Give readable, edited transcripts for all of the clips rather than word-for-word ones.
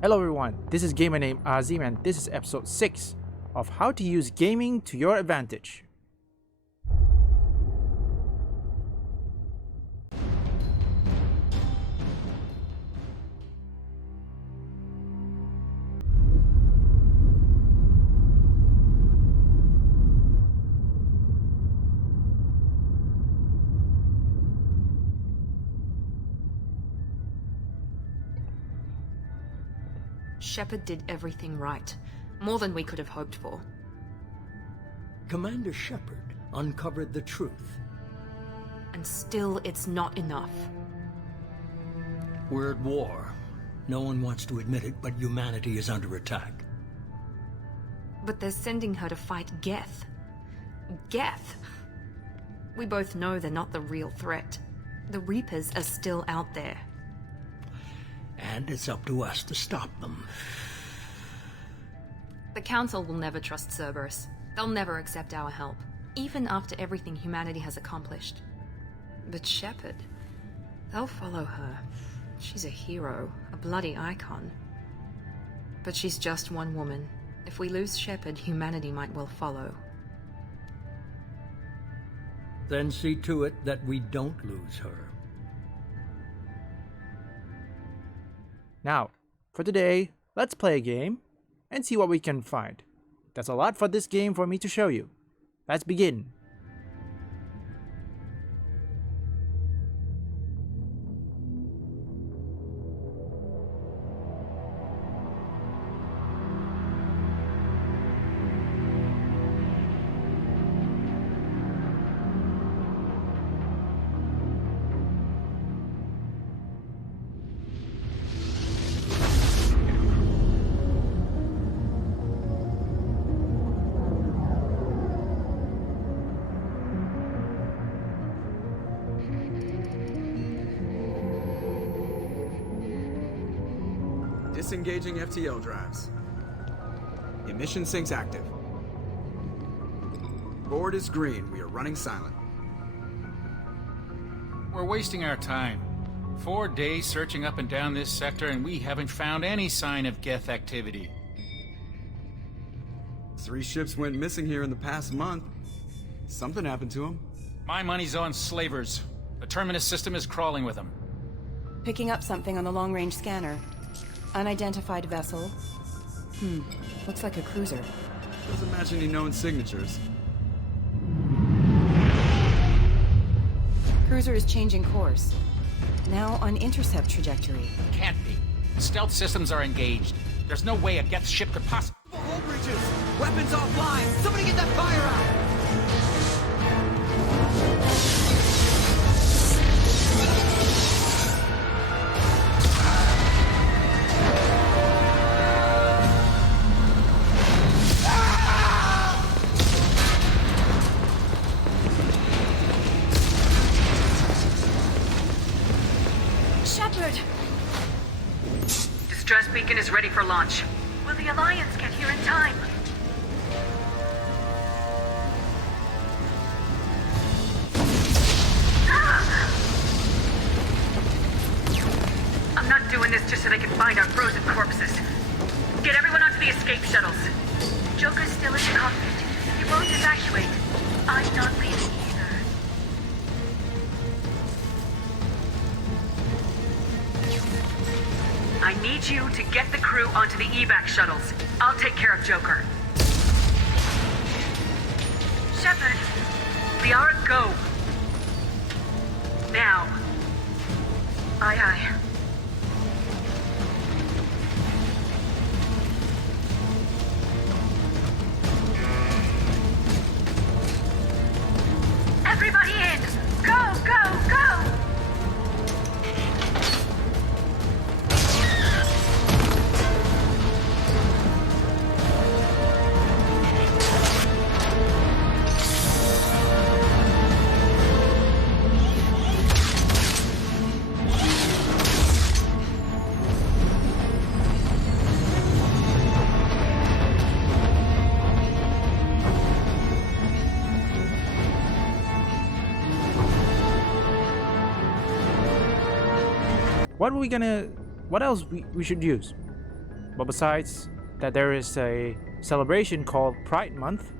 Hello everyone, this is gamer named Azim and this is episode 6 of how to use gaming to your advantage. Shepard did everything right. More than we could have hoped for. Commander Shepard uncovered the truth. And still, it's not enough. We're at war. No one wants to admit it, but humanity is under attack. But they're sending her to fight Geth. Geth! We both know they're not the real threat. The Reapers are still out there. And it's up to us to stop them. The Council will never trust Cerberus. They'll never accept our help, even after everything humanity has accomplished. But Shepard, they'll follow her. She's a hero, a bloody icon. But she's just one woman. If we lose Shepard, humanity might well follow. Then see to it that we don't lose her. Now, for today, let's play a game and see what we can find. There's a lot for this game for me to show you. Let's begin. Disengaging FTL drives. Emission sinks active. Board is green. We are running silent. We're wasting our time. 4 days searching up and down this sector and we haven't found any sign of Geth activity. 3 ships went missing here in the past month. Something happened to them. My money's on slavers. The Terminus system is crawling with them. Picking up something on the long-range scanner. Unidentified vessel. Looks like a cruiser. Doesn't match any known signatures. Cruiser is changing course. Now on intercept trajectory. Can't be. Stealth systems are engaged. There's no way a Geth ship could possibly... Hull bridges! Weapons offline! Somebody get that fire out! Shepard! Distress beacon is ready for launch. Will the Alliance get here in time? I'm not doing this just so they can find our frozen corpses. Get everyone onto the escape shuttles. Joker's still in the cockpit. He won't evacuate. I'm not leaving either. I need you to get the crew onto the evac shuttles. I'll take care of Joker. Shepard, Liara, go. Now. Aye, aye. Everybody in! Go, go, go! What else we should use? But besides that, there is a celebration called Pride Month.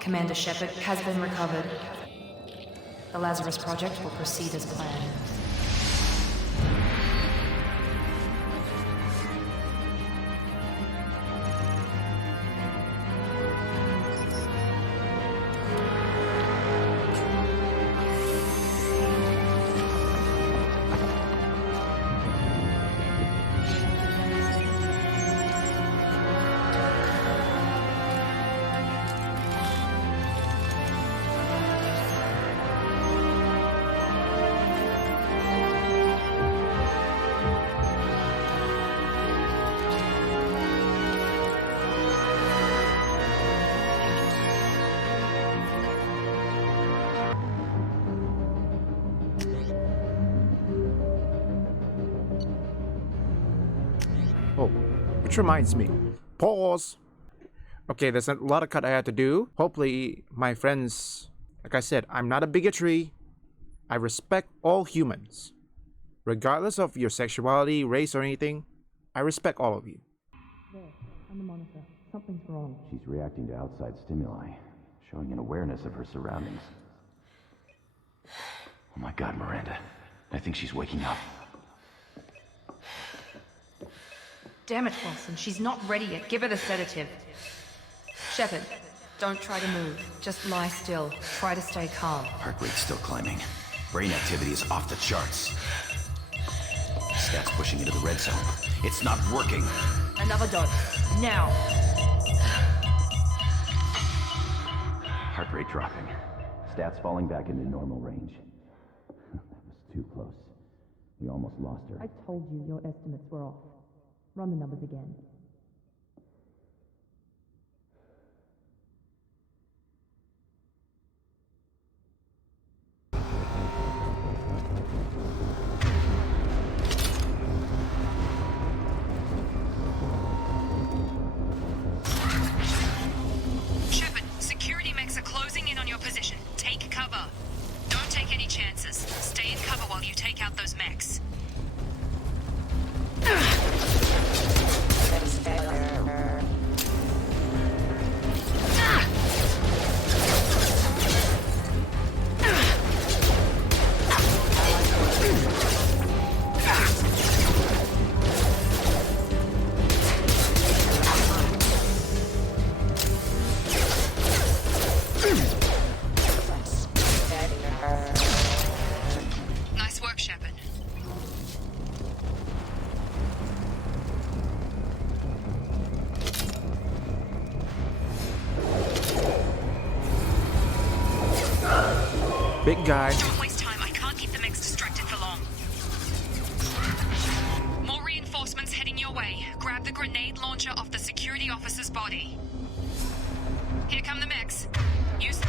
Commander Shepard has been recovered. The Lazarus Project will proceed as planned. Oh, which reminds me. Pause! Okay, there's a lot of cut I had to do. Hopefully, my friends, like I said, I'm not a bigotry. I respect all humans. Regardless of your sexuality, race, or anything, I respect all of you. There, on the monitor. Something's wrong. She's reacting to outside stimuli, showing an awareness of her surroundings. Oh my God, Miranda. I think she's waking up. Damn it, Wilson. She's not ready yet. Give her the sedative. Shepard, don't try to move. Just lie still. Try to stay calm. Heart rate's still climbing. Brain activity is off the charts. Stats pushing into the red zone. It's not working. Another dose. Now. Heart rate dropping. Stats falling back into normal range. That was too close. We almost lost her. I told you your estimates were off. Run the numbers again. Shepard, security mechs are closing in on your position. Take cover. Don't take any chances. Stay in cover while you take out those mechs. Nice work, Shepard. Big guy. Don't waste time. I can't keep the mechs distracted for long. More reinforcements heading your way. Grab the grenade launcher off the security officer's body. Here come the mechs. Use...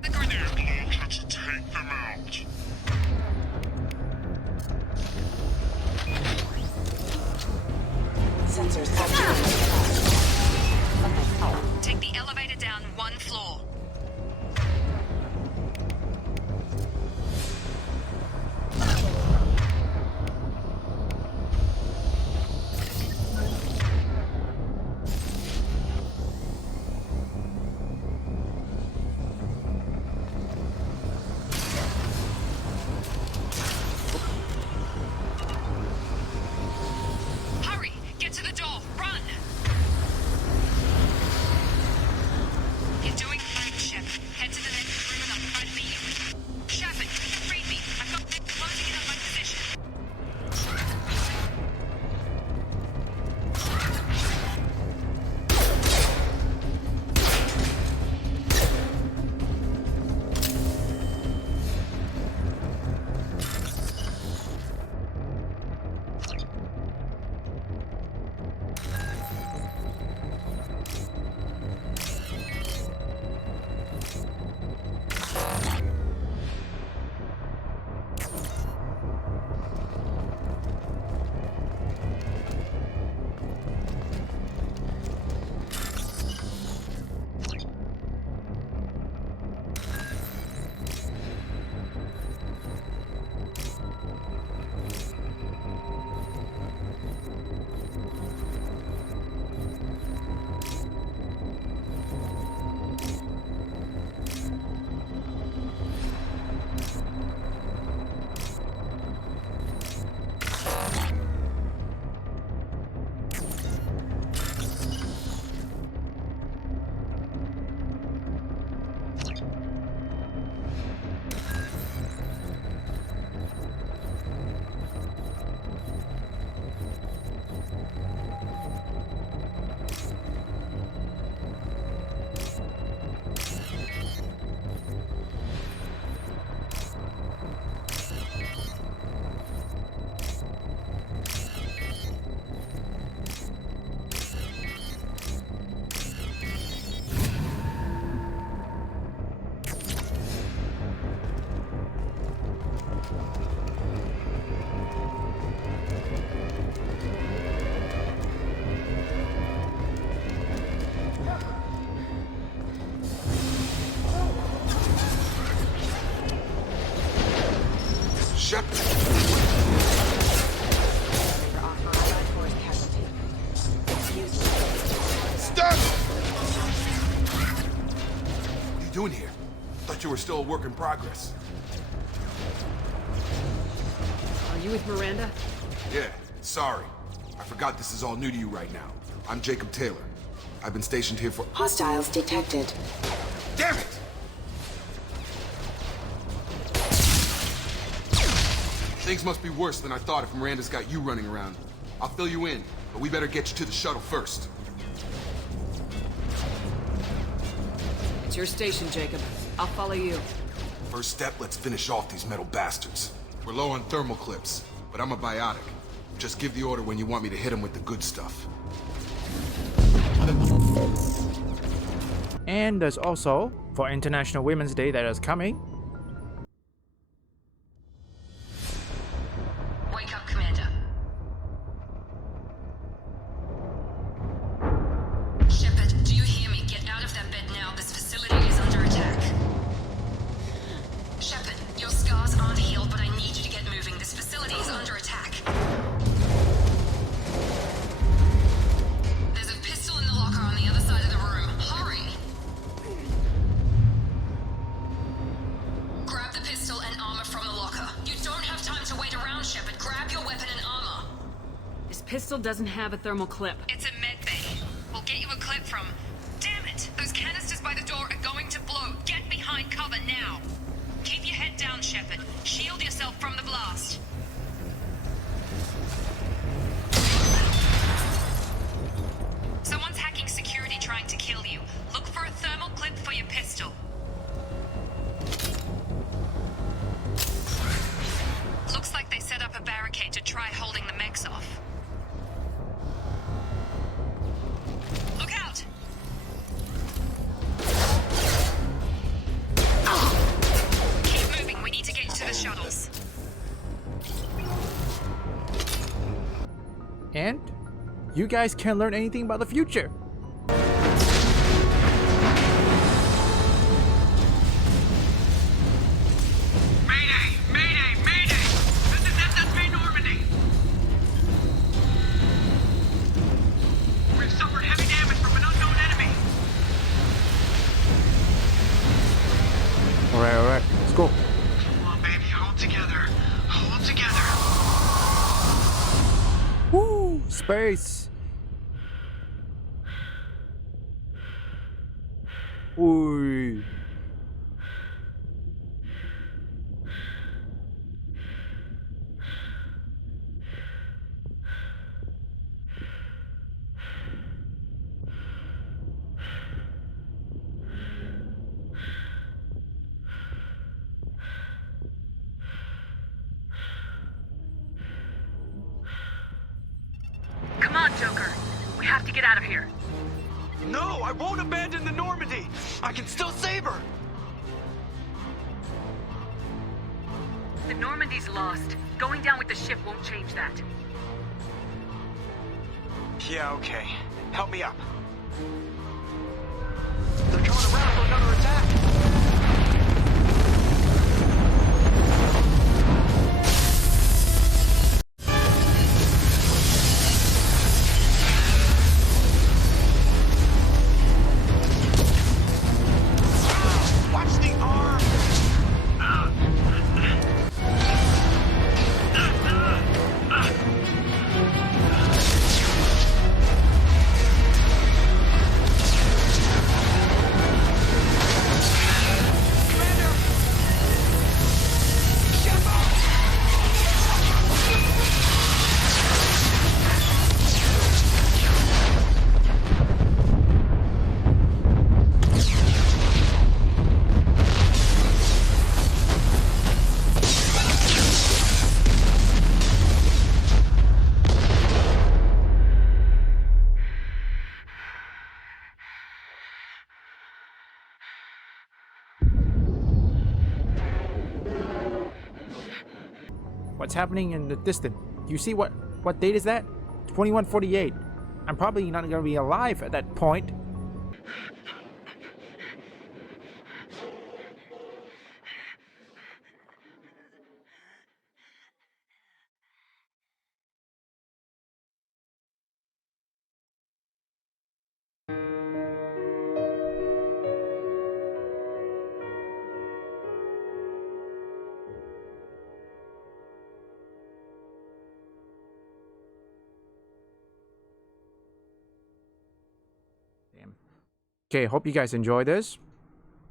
the grenade launcher to take them out. Sensors Take the elevator down one floor. Hurry! Get to the door! Run! You're doing fine. Shepard. Stop! What are you doing here? Thought you were still a work in progress. Are you with Miranda? Yeah, sorry. I forgot this is all new to you right now. I'm Jacob Taylor. I've been stationed here for— Hostiles detected. Damn it! Things must be worse than I thought if Miranda's got you running around. I'll fill you in, but we better get you to the shuttle first. It's your station, Jacob. I'll follow you. First step, let's finish off these metal bastards. We're low on thermal clips, but I'm a biotic. Just give the order when you want me to hit them with the good stuff. And there's also, for International Women's Day that is coming, Wake up, Commander. Shepard, do you hear me? Get out of that bed now. This facility is under attack. Shepard, your scars aren't healed, but I need you to get moving. This facility is under attack. There's a pistol in the locker on the other side of the room. Hurry! Grab the pistol and armor from the locker. You don't have time to wait around, Shepard. Grab your weapon and armor. This pistol doesn't have a thermal clip. It's a med bay. We'll get you a clip from... Damn it! Those canisters by the door are going to blow. Get behind cover now. Keep your head down, Shepard. Shield yourself from the blast. Someone's hacking security trying to kill you. Look for a thermal clip for your pistol. Looks like they set up a barricade to try holding the mechs off. Look out! Keep moving, we need to get you to the shuttles. and you guys can learn anything about the future. Mayday! Mayday! Mayday! This is SSB Normandy! We've suffered heavy damage from an unknown enemy! Alright, let's go. Come on, baby, hold together. Hold together. Woo! Space! Ooh. Come on, Joker. We have to get out of here. No, I won't abandon the Normandy! I can still save her! The Normandy's lost. Going down with the ship won't change that. Yeah, okay. Help me up. They're coming around for another attack! Watch the arm! What's happening in the distance? Do you see what date is that? 2148. I'm probably not gonna be alive at that point. Okay, hope you guys enjoy this.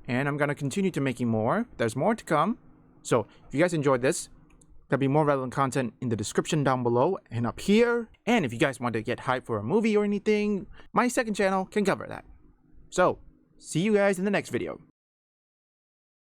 And I'm gonna continue to making more. There's more to come. So if you guys enjoyed this, there'll be more relevant content in the description down below and up here. And if you guys want to get hyped for a movie or anything, my second channel can cover that. So, see you guys in the next video.